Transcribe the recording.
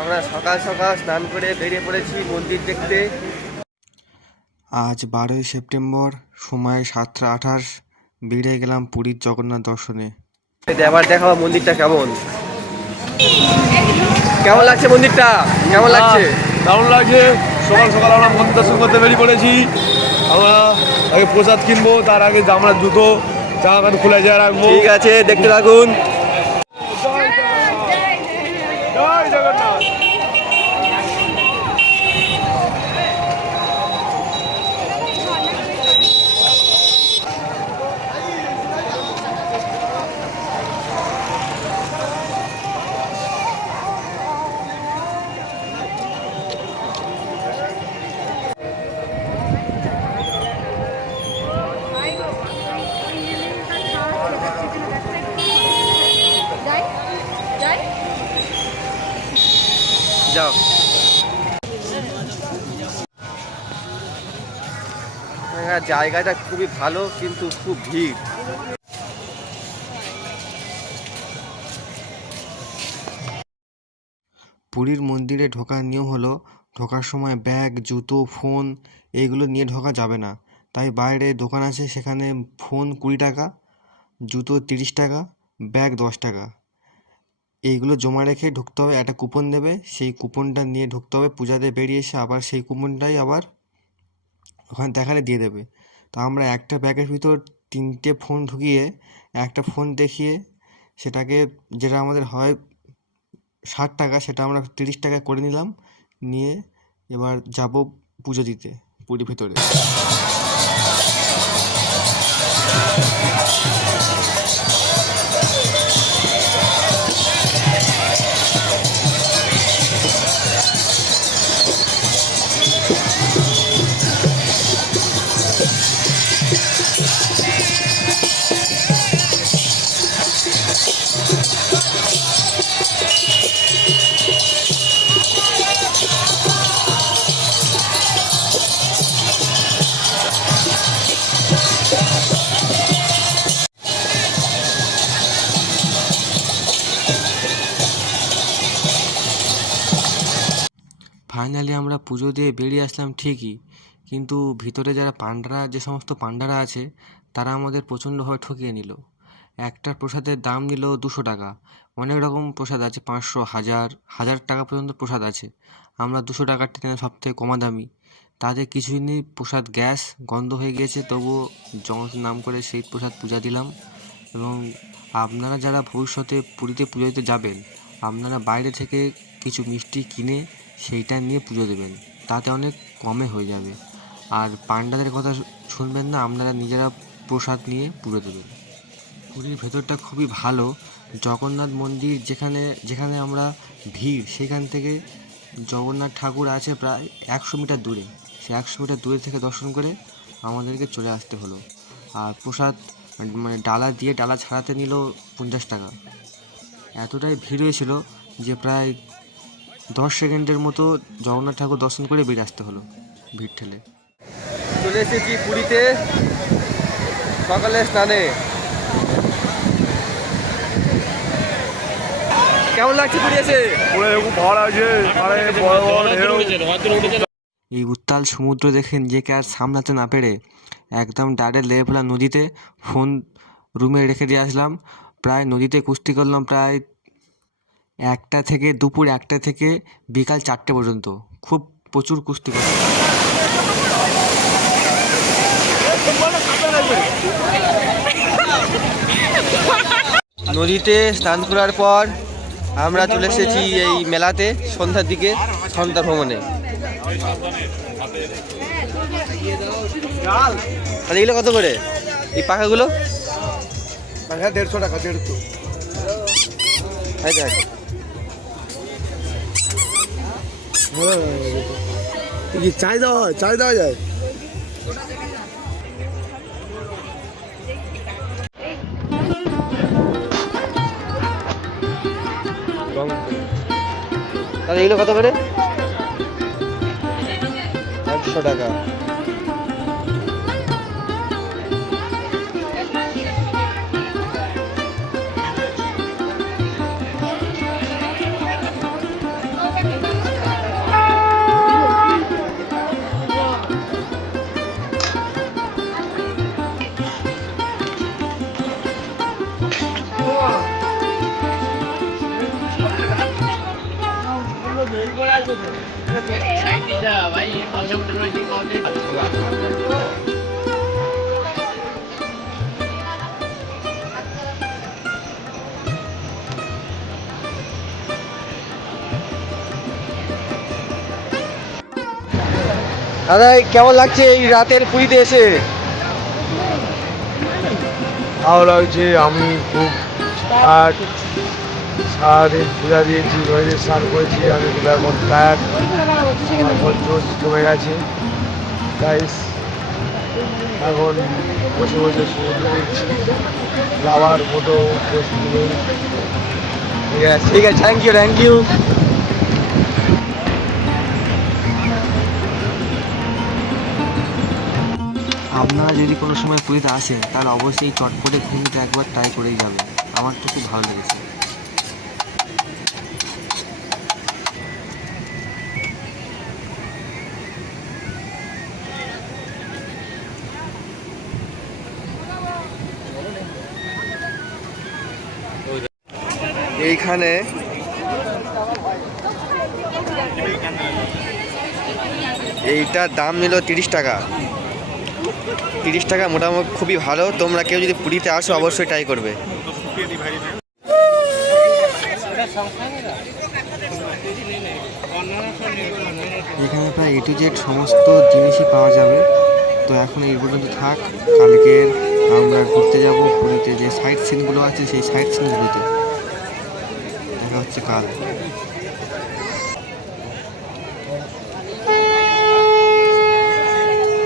আমরা সকাল সকাল স্নান করে বেরিয়ে পড়েছি মন্দির দেখতে। আজ বারোই সেপ্টেম্বর সময় সাতটা আঠাশ বেরিয়ে গেলাম পুরীর জগন্নাথ দর্শনে। আবার দেখাবো মন্দিরটা কেমন। কেমন লাগছে মন্দিরটা? কেমন লাগছে? দারুণ লাগছে। সকাল সকাল আমরা মন্দির দর্শন করতে বেরিয়ে পড়েছি। আমরা আগে প্রসাদ কিনবো তার আগে আমরা জুতো জামা প্যান্ট খুলে যায় রাখব। ঠিক আছে দেখতে থাকুন। জয় জগন্নাথ। যাও। হ্যাঁ জায়গাটা খুবই ভালো কিন্তু খুব ভিড়। পুরীর মন্দিরে ঢোকার নিয়ম হলো ঢোকার সময় ব্যাগ জুতো ফোন এইগুলো নিয়ে ঢোকা যাবে না। তাই বাইরে দোকান আছে সেখানে ফোন কুড়ি টাকা জুতো তিরিশ টাকা ব্যাগ দশ টাকা। এইগুলো জমা রেখে ঢুকতে হবে, একটা কুপন দেবে, সেই কুপনটা নিয়ে ঢুকতে হবে, পূজাতে বেরিয়ে এসে আবার সেই কুপনটাই আবার ওখানে দেখালে দিয়ে দেবে। তো আমরা একটা ব্যাগের ভিতর তিনটে ফোন ঢুকিয়ে, একটা ফোন দেখিয়ে, সেটাকে যেটা আমাদের হয় ষাট টাকা, সেটা আমরা তিরিশ টাকা করে নিলাম, নিয়ে এবার যাব পুজো দিতে, পুরীর ভেতরে। ফাইনালি আমরা পুজো দিয়ে বেরিয়ে আসলাম ঠিকই। কিন্তু ভিতরে যারা পান্ডারা, যে সমস্ত পান্ডারা আছে, তারা আমাদের প্রচণ্ডভাবে ঠকিয়ে নিল। একটা প্রসাদের দাম নিল দুশো টাকা। অনেক রকম প্রসাদ আছে, পাঁচশো, হাজার হাজার টাকা পর্যন্ত প্রসাদ আছে। আমরা দুশো টাকারটা নিলাম সব থেকে কমা দামি। তাদের কিছুই নেই, প্রসাদ গ্যাস, গন্ধ হয়ে গিয়েছে, তবুও জগন্নাথের নাম করে সেই প্রসাদ পূজা দিলাম। এবং আপনারা যারা ভবিষ্যতে পুরীতে পুজো দিতে যাবেন, আপনারা বাইরে থেকে কিছু মিষ্টি কিনে সেইটা নিয়ে পুজো দেবেন। তাতে অনেক কমে হয়ে যাবে। আর পান্ডাদের কথা শুনবেন না, আপনারা নিজেরা প্রসাদ নিয়ে পুজো দেবেন। পুরীর ভেতরটা খুবই ভালো। জগন্নাথ মন্দির যেখানে যেখানে আমরা ভিড়, সেখান থেকে জগন্নাথ ঠাকুর আছে প্রায় একশো মিটার দূরে। সে একশো মিটার দূরে থেকে দর্শন করে আমাদেরকে চলে আসতে হলো। আর প্রসাদ মানে ডালা দিয়ে, ডালা ছাড়াতে নিল পঞ্চাশ টাকা। এতটাই ভিড় হয়েছিল যে প্রায় দশ সেকেন্ডের মতো জগন্নাথ ঠাকুর দর্শন করে বেরিয়ে আসতে হলো ভিড় ঠেলে। চলে এসেছি পুরীতে। সকালে স্নানে। কেমন লাগছে পুরী এসে? ঢেউ। এই উত্তাল সমুদ্র দেখে নিজেকে আর সামলাতে না পেরে একদম ডাইরেক্ট লেগে পড়লাম নদীতে ফোন রুমে রেখে দিয়ে আসলাম। প্রায় নদীতে কুস্তি করলাম প্রায় একটা থেকে দুপুর একটা থেকে বিকাল চারটে পর্যন্ত। খুব প্রচুর কুস্তি করলাম নদীতে স্নান করার পর আমরা চলে এসেছি এই মেলাতে সন্ধ্যার দিকে সন্ধ্যা ভ্রমণে। আর এগুলো কত করে? এই পাখাগুলো? হ্যাঁ দেড়শো টাকা দেড়শো। এই দেখ। কি চাই দেওয়া হয়? চাই দেওয়া যায়? তাহলে এগুলো কত করে? একশো টাকা। দাদা কেমন লাগছে এই রাতের পুরীতে এসে? ভালো লাগছে আমি খুব আর সারাদিন পূজা দিয়েছি রয়েছে স্নান করেছি আমি খুব এখন টায়ার্ড এখন জোশ জমে গেছে গাইস এখন বসে বসে সমুদ্র দেখছি যাওয়ার প্রস্তুতি ঠিক আছে। ঠিক আছে থ্যাংক ইউ থ্যাংক ইউ আপনারা যদি কোনো সময় পুরীতে আসেন, তাহলে অবশ্যই চটপটে ঘুমতে একবার ট্রাই করেই যাবেন। আমার তো খুব ভালো লেগেছে। এইখানে এইটার দাম নিল তিরিশ টাকা। তিরিশ টাকা মোটামুটি খুবই ভালো। তোমরা কেউ যদি পুরীতে আসো, অবশ্যই ট্রাই করবে। এখানে প্রায় এ টু জেড সমস্ত জিনিসই পাওয়া যাবে। তো এখন এই পর্যন্ত থাক। কালকের আমরা ঘুরতে যাব পুরীতে। যে সাইট সিনগুলো আছে, সেই সাইট সিনগুলোতে দেখা হচ্ছে